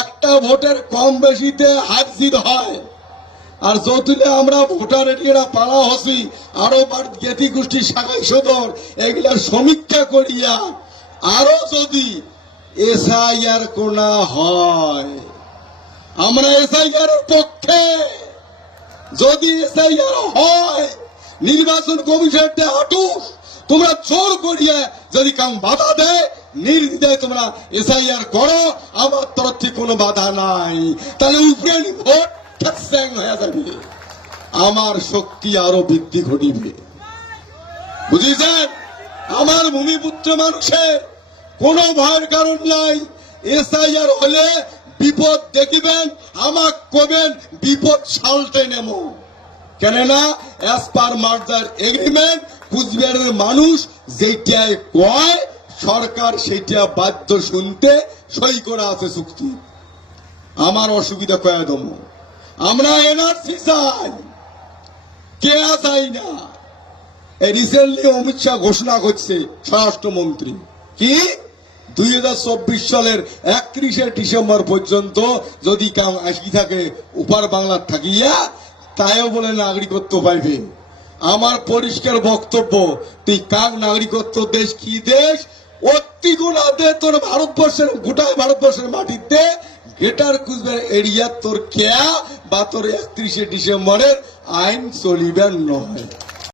একটা ভোটের কম বেশিতে হার জিত হয়। আর যতুলে আমরা ভোটার এটিরা পাড়া হসি আরো জ্ঞাতি গোষ্ঠীর শাখাই সদর এগুলার সমীক্ষা করিয়া আরো যদি এসআইআর কোনা হয়, আমরা এসআইআর পক্ষে। যদি এসআইআর হয়, নির্বাচন কমিশনটা হাঁটুস, তোমরা জোর করিয়া যদি কাম বাধা দেয় নির্দ্বিধায় তোমরা এসআইআর করো, আমার তরফ থেকে কোনো বাধা নাই। তাহলে উপরে ভোট হয়ে যাবে, আমার শক্তি আরো বৃদ্ধি ঘটিবে। বুঝেছেন? আমার ভূমিপুত্র মানুষের কোনো ভয়ের কারণ নাই। এসআইআর হলে বিপদ দেখিবেন, আমাক কবেন বিপদ সালতে নেব। কেননা অ্যাজ পার মার্জার এগ্রিমেন্ট কুচবিহারের মানুষ যেটাই কয় সরকার সেটা বাধ্য শুনতে, সই করা আছে চুক্তি। আমার অসুবিধা কয়ে দেব, আমরা এনআরসি চাই, কে চাই না। রিসেন্টলি অমিত শাহ ঘোষণা করছে স্বরাষ্ট্রমন্ত্রী কি 2024 সালের 31শে ডিসেম্বর পর্যন্ত যদি কাম আসি থাকে উপার বাংলার থাকিয়া তাইও বলে নাগরিকত্ব পাইবে। আমার পরিষ্কার বক্তব্য, তুই কার নাগরিকত্ব দেশ কি দেশ অতি গুণা দে, তোর ভারতবর্ষের গোটায় ভারতবর্ষের মাটিতে গ্রেটার কুচবিহার এরিয়া তোর কেয়া বা তোর 31শে ডিসেম্বরের আইন চলিবে নয়।